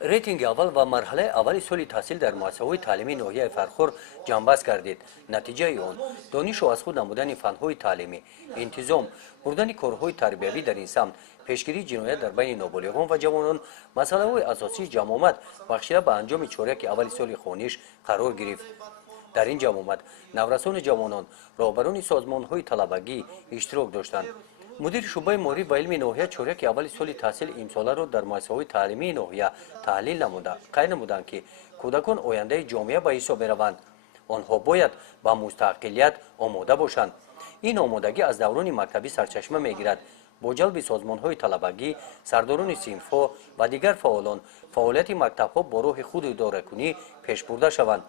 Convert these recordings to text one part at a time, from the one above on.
рейтинги аввал ва марҳалаи аввали соли таҳсил дар муассисаҳои таълимии ноҳияи Фархор ҷамъбаст гардид. Натиҷаи он донишу аз худ намудани фанҳои таълимӣ, интизом, бурдани корҳои тарбиявӣ дар ин самт, пешгирии ҷиноят дар байни ноболиғон ва ҷавонон, масъалаҳои асосии ҷамъомад бахшида ба анҷоми чораки аввали соли хониш қарор гирифт. дар ин ҷамъомад наврасони ҷавонон, роҳбарони созмонҳои талабагӣ иштирок доштанд. мудири шӯъбаи маориф ва илми ноҳия чораки аввали соли таҳсили имсоларо дар муассисаҳои таълимии ноҳия таҳлил намуда қайд намуданд, ки кӯдакон ояндаи ҷомеа ба ҳисоб мераванд. онҳо бояд ба мустақилият омода бошанд. ин омодагӣ аз даврони мактабӣ сарчашма мегирад. бо ҷалби созмонҳои талабагӣ, сардорони синфҳо ва дигар фаъолон фаъолияти мактабҳо бо роҳи худ идоракунӣ пешбурда шаванд.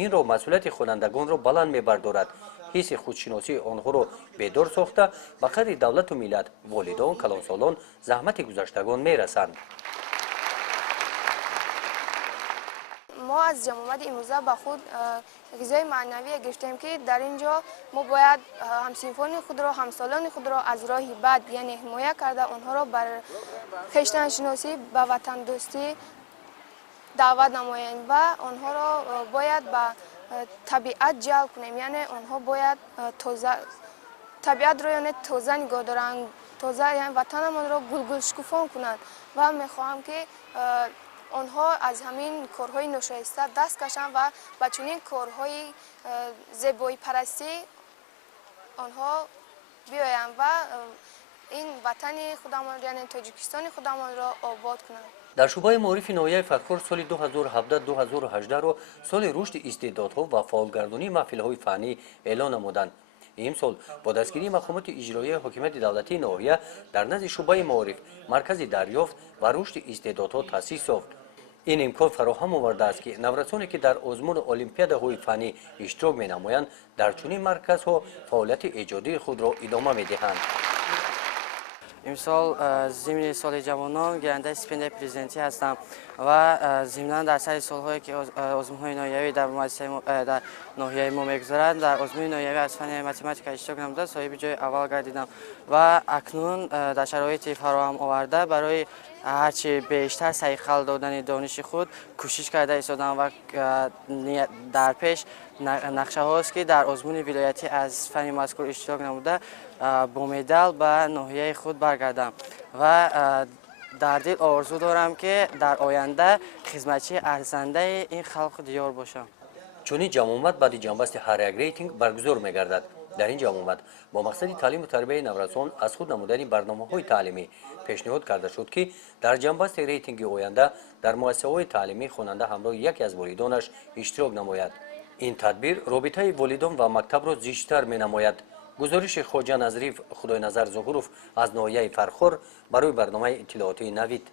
ин роҳ масъулияти хонандагонро баланд мебардорад. ҳисси худшиносии онҳоро бедор сохта ба қадри давлату миллат, волидон, калонсолон заҳмати гузаштагон мерасанд. ما از جمعیت امروزه با خود غذای معنوی گرفتیم که در اینجا ما باید همسنفان خود را، همسالان خود را از راه بد یعنی حمایت کرده آنها را بر خویشتن شناسی و وطن دوستی دعوت نماییم و آنها را باید به طبیعت جلب کنیم. یعنی آنها باید طبیعت را یعنی تازه نگاه دارند، تازه یعنی وطنمان را گل شکوفان کنند و میخواهم که آنها از همین کارهای ناشایسته دست کشند و با چنین کارهای زیبایی پرستی آنها بیایند و این وطن خودمان یعنی تاجیکستان خودمان را آباد کنند. дар шӯъбаи маорифи ноҳияи Фархор соли 2017-2018-ро соли рушди истеъдодҳо ва фаъолгардонии маҳфилҳои фаннӣ эълон намуданд. имсол бо дастгирии мақомоти иҷроияи ҳокимияти давлатии ноҳия дар назди шӯъбаи маориф маркази дарёфт ва рушди истеъдодҳо таъсис ёфт. ин имкон фароҳам овардааст, ки наврасоне ки дар озмуни олимпиадаҳои фаннӣ иштирок менамоянд, дар чунин марказҳо фаъолияти эҷодии худро идома медиҳанд. امسال ضمن سال جوانان گیرنده استیپендیای پرزیدنتی هستم و ضمن در سر سالهایی که آزمون‌های ناحیوی در مؤسسه در ناحیه ما می‌گذرد در آزمون ناحیوی از فن متماتیک اشتراک نموده صاحب جای اول گردیدم و اکنون در شرایط فراهم آورده برای هرچی بیشتر سعی دادن دانش خود کوشش کرده ایستادم و در پیش نقشه هاست که در آزمون ولایتی از فن مذکور اشتراک نموده با مدال به ناحیه خود برگردم و در دل آرزو دارم که در آینده خدمتچی ارزنده این خلق دیار باشم. چونین ҷамъомад баъди ҷанбасти ҳар як рейтинг баргузор мегардад. дар ин ҷамъомад бо мақсади таълиму тарбияи наврасон аз худ намудани барномаҳои таълимӣ пешниҳод карда шуд, ки дар ҷанбасти рейтинги оянда дар муассисаҳои таълимӣ хонанда ҳамроҳи яке аз волидонаш иштирок намояд. ин тадбир робитаи волидон ва мактабро зиштар менамояд. гузориши хоҷа Назриф Худойназар Зуҳуров аз ноҳияи Фархор барои барномаи иттилоотии Навид.